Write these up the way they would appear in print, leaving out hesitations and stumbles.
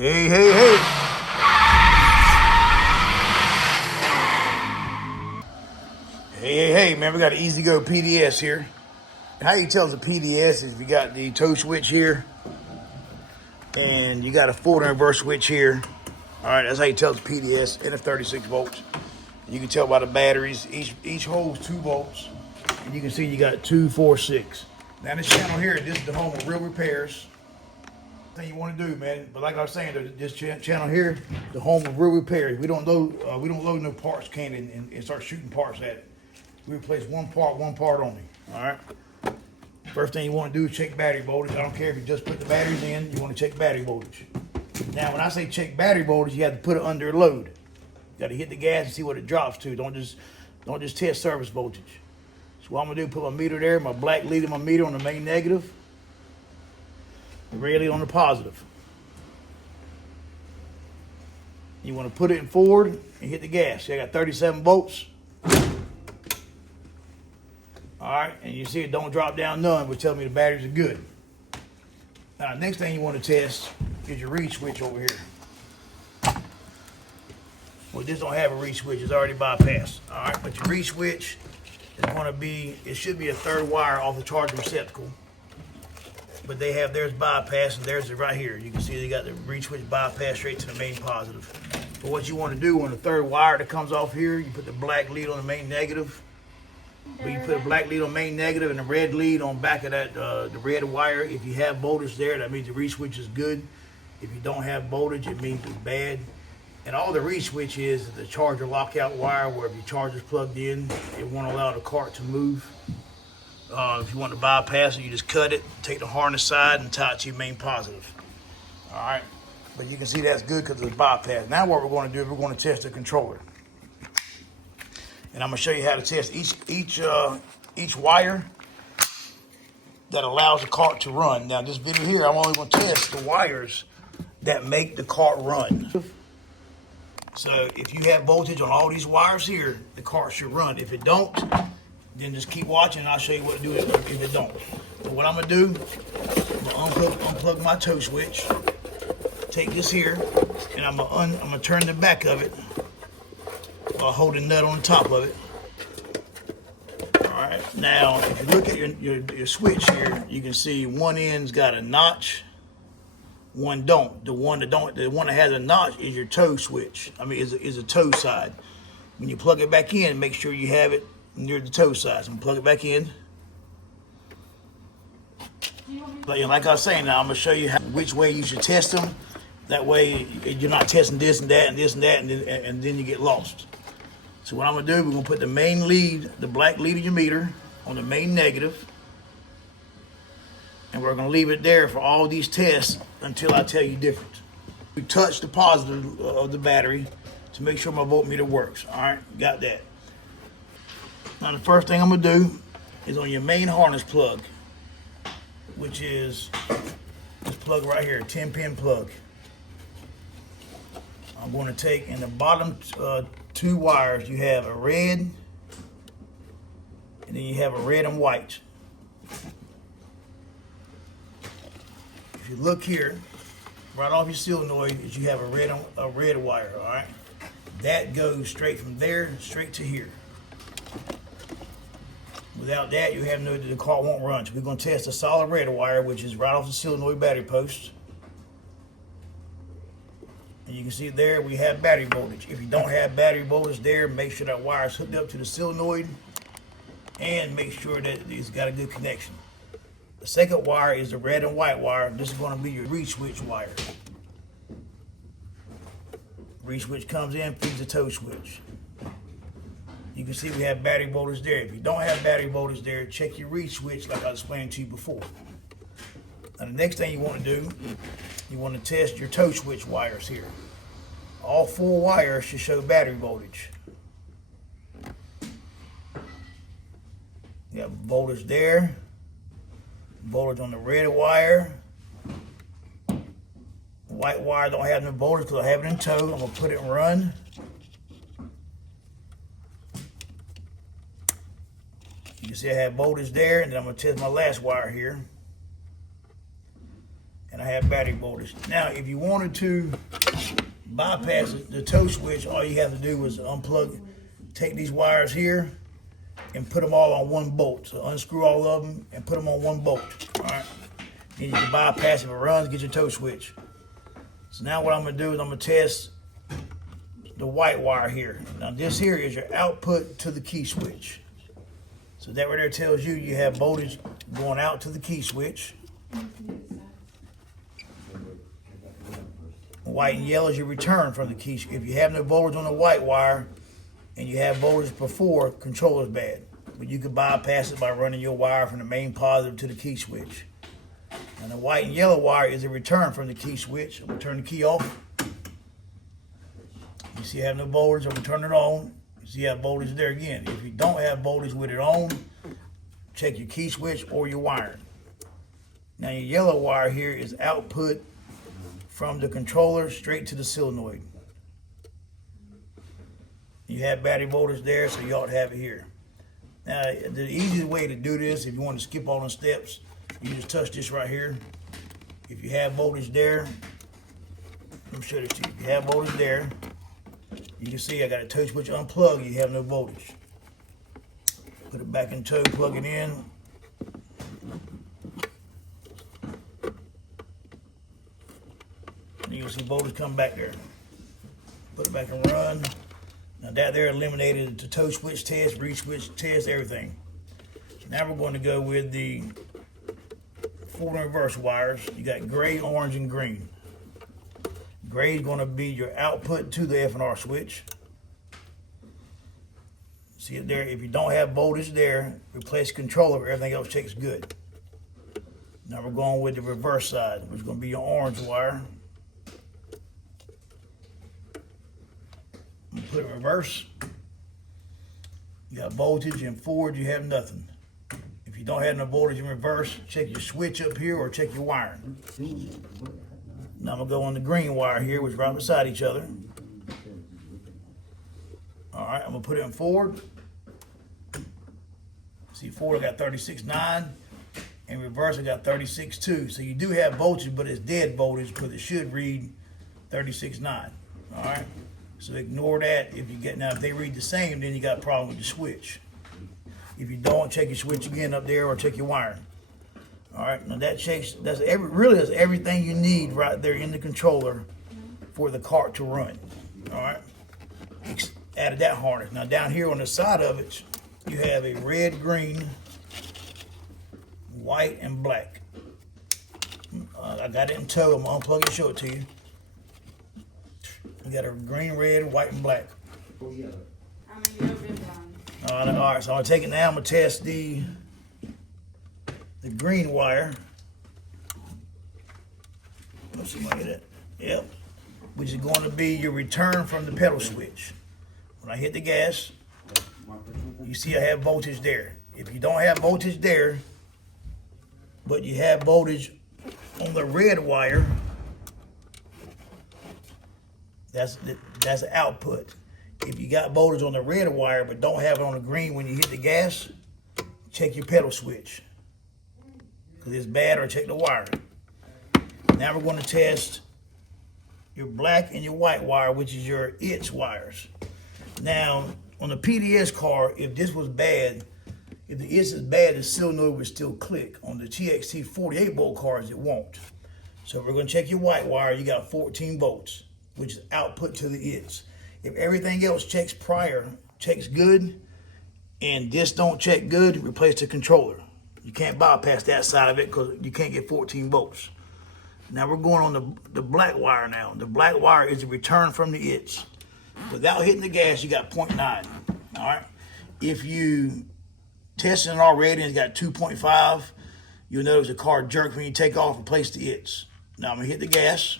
Hey, hey, hey. Hey, man, we got an Ezgo PDS here. How you tell it's a PDS is you got the toe switch here and you got a forward and reverse switch here. All right, that's how you tell it's a PDS and it's 36 volts. You can tell by the batteries. Each hole is 2 volts. And you can see you got 2, 4, 6. Now this channel here, this is the home of real repairs. Thing you want to do, man. But like I was saying, this channel here, the home of real repairs. We don't load no parts can and start shooting parts at it. We replace one part only. All right. First thing you want to do is check battery voltage. I don't care if you just put the batteries in. You want to check battery voltage. Now, when I say check battery voltage, you have to put it under load. You got to hit the gas and see what it drops to. Don't just test service voltage. So what I'm gonna do, put my meter there, my black lead in my meter on the main negative, the red lead on the positive. You want to put it in forward and hit the gas. See, I got 37 volts. All right, and you see it don't drop down none, which tells me the batteries are good. Now, next thing you want to test is your reed switch over here. Well, this don't have a reed switch, it's already bypassed. All right, but your reed switch is going to be, it should be a third wire off the charger receptacle. But they have theirs bypassed, and theirs is right here. You can see they got the reed switch bypassed straight to the main positive. But what you want to do on the third wire that comes off here, you put the black lead on the main negative. But you put a black lead on main negative and the red lead on back of that, the red wire. If you have voltage there, that means the reed switch is good. If you don't have voltage, it means it's bad. And all the reed switch is the charger lockout wire, where if your charger's plugged in, it won't allow the cart to move. If you want to bypass it, you just cut it, take the harness side and tie it to your main positive. All right, but you can see that's good because it's bypassed. Now what we're going to do is we're going to test the controller. And I'm going to show you how to test each wire that allows the cart to run. Now this video here, I'm only going to test the wires that make the cart run. So if you have voltage on all these wires here, the cart should run. If it don't, then just keep watching and I'll show you what to do if it don't. So what I'm going to do, I'm going to unplug my toe switch, take this here, and I'm going to turn the back of it while holding nut on the top of it. All right, now if you look at your switch here, you can see one end's got a notch, one don't. The one that has a notch is your toe switch. I mean, is a toe side. When you plug it back in, make sure you have it near the toe side. So I'm gonna plug it back in. But like I was saying, now I'm gonna show you which way you should test them. That way you're not testing this and that and this and that, and then you get lost. So what I'm gonna do, we're gonna put the main lead, the black lead of your meter, on the main negative, and we're gonna leave it there for all these tests until I tell you different. We touch the positive of the battery to make sure my voltmeter works. All right, got that. Now the first thing I'm gonna do is on your main harness plug, which is this plug right here, 10-pin plug. I'm going to take in the bottom 2 wires, you have a red, and then you have a red and white. If you look here, right off your solenoid, is you have a red wire, all right? That goes straight from there, straight to here. Without that, you have the car won't run. So we're going to test a solid red wire, which is right off the solenoid battery post. And you can see there we have battery voltage. If you don't have battery voltage there, make sure that wire is hooked up to the solenoid and make sure that it's got a good connection. The second wire is the red and white wire. This is going to be your reed switch wire. Reed switch comes in, feeds the toe switch. You can see we have battery voltage there. If you don't have battery voltage there, check your reed switch like I explained to you before. Now the next thing you want to do, you want to test your toe switch wires here. All 4 wires should show battery voltage. You have voltage there, voltage on the red wire. The white wire don't have no voltage because I have it in tow. I'm going to put it in run. You can see I have voltage there, and then I'm going to test my last wire here. And I have battery voltage. Now, if you wanted to bypass the toe switch, all you have to do is unplug, take these wires here and put them all on one bolt. So unscrew all of them and put them on one bolt. All right. Then you can bypass if it runs, get your toe switch. So now what I'm gonna do is I'm gonna test the white wire here. Now this here is your output to the key switch. So that right there tells you you have voltage going out to the key switch. White and yellow is your return from the key. If you have no voltage on the white wire and you have voltage before, controller's bad. But you can bypass it by running your wire from the main positive to the key switch. And the white and yellow wire is a return from the key switch. I'm gonna turn the key off. You see I have no voltage, I'm gonna turn it on. You see I have voltage there again. If you don't have voltage with it on, check your key switch or your wiring. Now your yellow wire here is output from the controller straight to the solenoid. You have battery voltage there, so you ought to have it here. Now, the easiest way to do this, if you want to skip all the steps, you just touch this right here. If you have voltage there, let me show this to you. If you have voltage there, you can see I got a toe switch unplugged, you have no voltage. Put it back in tow, plug it in. And you can see voltage come back there. Put it back and run. Now that there eliminated the toe switch test, reed switch test, everything. Now we're going to go with the forward and reverse wires. You got gray, orange, and green. Gray is going to be your output to the F&R switch. See it there? If you don't have voltage there, replace controller, everything else checks good. Now we're going with the reverse side, which is going to be your orange wire. I'm going to put it reverse. You got voltage, and forward you have nothing. If you don't have no voltage in reverse, check your switch up here or check your wiring. Now I'm going to go on the green wire here, which is right beside each other. All right, I'm going to put it in forward. See, forward I got 36.9. In reverse I got 36.2. So you do have voltage, but it's dead voltage because it should read 36.9. All right, so ignore that. If you get, now if they read the same, then you got a problem with the switch. If you don't, check your switch again up there or check your wiring. All right, now that checks, really that's everything you need right there in the controller for the cart to run. All right, added that harness. Now down here on the side of it, you have a red, green, white, and black. I got it in tow. I'm gonna unplug it and show it to you. You got a green, red, white, and black. All right, so I'm gonna take it now. I'm gonna test the green wire. Let's see if I get it. Yep. Which is going to be your return from the pedal switch. When I hit the gas, you see I have voltage there. If you don't have voltage there, but you have voltage on the red wire, that's the output. If you got voltage on the red wire but don't have it on the green when you hit the gas, check your pedal switch, because it's bad, or check the wire. Now we're going to test your black and your white wire, which is your ITS wires. Now, on the PDS car, if this was bad, if the ITS is bad, the solenoid would still click. On the TXT 48 volt cars, it won't. So we're going to check your white wire. You got 14 volts, which is output to the ITS. If everything else checks good, and this don't check good, replace the controller. You can't bypass that side of it because you can't get 14 volts. Now we're going on the black wire now. The black wire is a return from the ITS. Without hitting the gas, you got 0.9. All right. If you tested it already and it's got 2.5, you'll notice the car jerks when you take off and replace the ITS. Now I'm gonna hit the gas,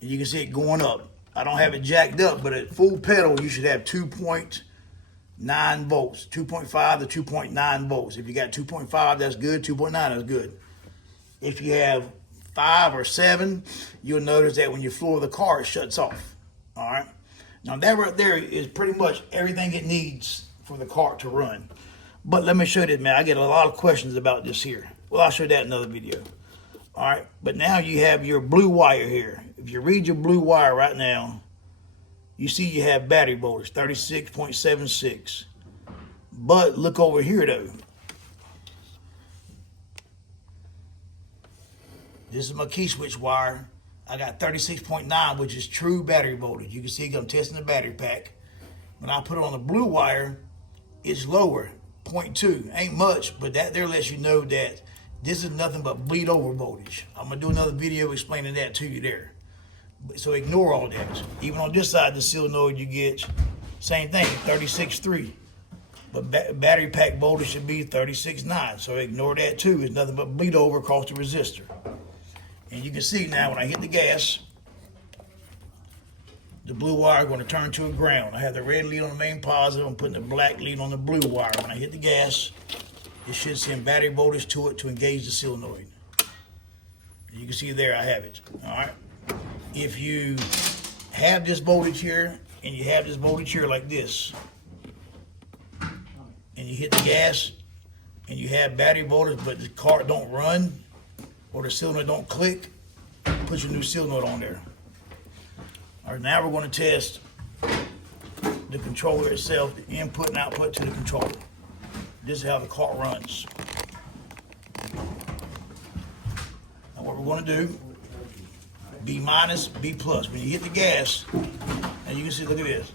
and you can see it going up. I don't have it jacked up, but at full pedal, you should have 2.9 volts, 2.5 to 2.9 volts. If you got 2.5, that's good. 2.9, that's good. If you have 5 or 7, you'll notice that when you floor the car, it shuts off. All right. Now that right there is pretty much everything it needs for the cart to run. But let me show you this, man. I get a lot of questions about this here. Well, I'll show you that in another video. All right, but now you have your blue wire here. If you read your blue wire right now, you see you have battery voltage, 36.76. But look over here though. This is my key switch wire. I got 36.9, which is true battery voltage. You can see I'm testing the battery pack. When I put it on the blue wire, it's lower, 0.2. Ain't much, but that there lets you know that this is nothing but bleed over voltage. I'm gonna do another video explaining that to you there. So ignore all that. Even on this side of the solenoid, you get same thing, 36.3. But battery pack voltage should be 36.9. So ignore that too. It's nothing but bleed over across the resistor. And you can see now when I hit the gas, the blue wire is going to turn to a ground. I have the red lead on the main positive. I'm putting the black lead on the blue wire. When I hit the gas, it should send battery voltage to it to engage the solenoid. You can see there I have it. All right. If you have this voltage here and you have this voltage here like this, and you hit the gas and you have battery voltage but the car don't run or the solenoid don't click, put your new solenoid on there. All right, now we're going to test the controller itself, the input and output to the controller. This is how the car runs. Now what we're going to do, B minus, B plus. When you hit the gas, and you can see, look at this,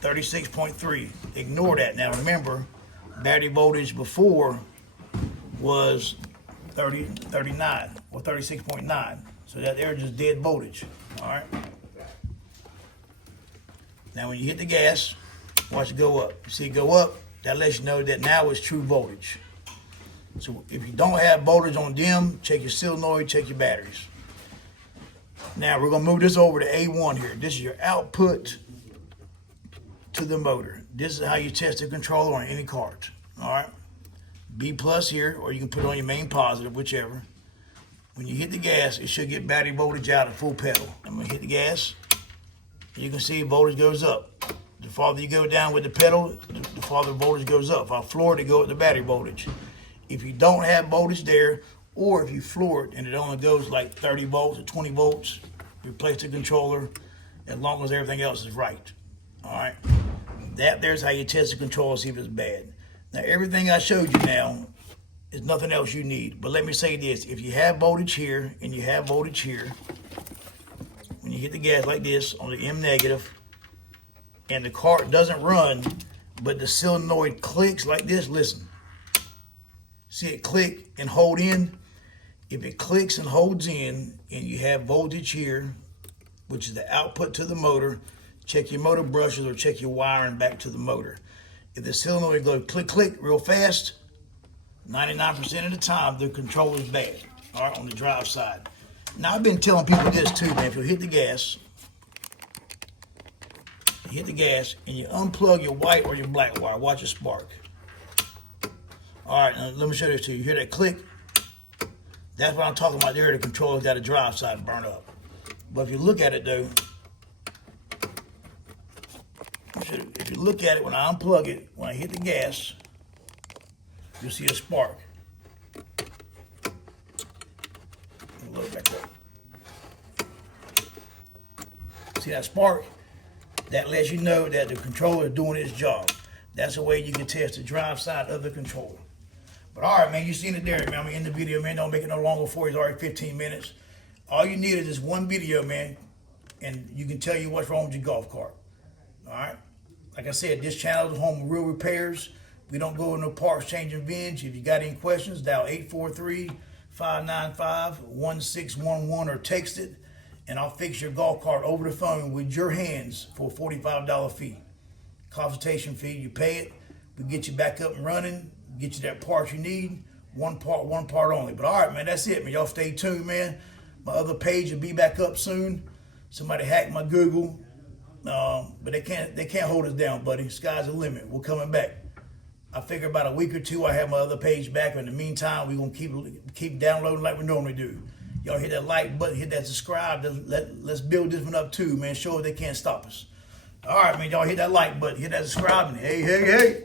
36.3. Ignore that. Now remember, battery voltage before was 39 or 36.9. So that there is just dead voltage. All right. Now when you hit the gas, watch it go up. You see it go up, that lets you know that now it's true voltage. So if you don't have voltage on dim, check your solenoid, check your batteries. Now we're gonna move this over to A1 here. This is your output to the motor. This is how you test the controller on any cart. All right. B plus here, or you can put it on your main positive, whichever. When you hit the gas, it should get battery voltage out at full pedal. I'm gonna hit the gas. You can see voltage goes up. The farther you go down with the pedal, the farther voltage goes up. If I floor it, it goes with the battery voltage. If you don't have voltage there, or if you floor it and it only goes like 30 volts or 20 volts, replace the controller as long as everything else is right. All right. There's how you test the controller, see if it's bad. Now everything I showed you now is nothing else you need. But let me say this, if you have voltage here and you have voltage here, when you hit the gas like this on the M negative and the cart doesn't run, but the solenoid clicks like this, listen. See it click and hold in? If it clicks and holds in and you have voltage here, which is the output to the motor, check your motor brushes or check your wiring back to the motor. If the solenoid goes click, click real fast, 99% of the time, the controller's bad, all right, on the drive side. Now, I've been telling people this too, man. If you hit the gas, and you unplug your white or your black wire, watch it spark. All right, now let me show this to you. You hear that click? That's what I'm talking about there. The controller's got a drive side burn up. But if you look at it though, if you look at it when I unplug it, when I hit the gas, you'll see a spark. Load back up. See that spark? That lets you know that the controller is doing its job. That's the way you can test the drive side of the controller. But all right, man, you seen it there, man. I'm gonna end the video, man. Don't make it no longer for you. It's already 15 minutes. All you need is this one video, man, and you can tell you what's wrong with your golf cart. All right? Like I said, this channel is home of real repairs. We don't go into parts changing bins. If you got any questions, dial 843-595-1611 or text it, and I'll fix your golf cart over the phone with your hands for a $45 fee. Consultation fee, you pay it, we get you back up and running, get you that part you need, one part only. But all right, man, that's it, man. Y'all stay tuned, man. My other page will be back up soon. Somebody hacked my Google, but they can't hold us down, buddy. Sky's the limit. We're coming back. I figure about a week or two, I have my other page back. In the meantime, we're gonna keep downloading like we normally do. Y'all hit that like button, hit that subscribe. Let's build this one up too, man. Show they can't stop us. All right, man. Y'all hit that like button, hit that subscribe, and hey.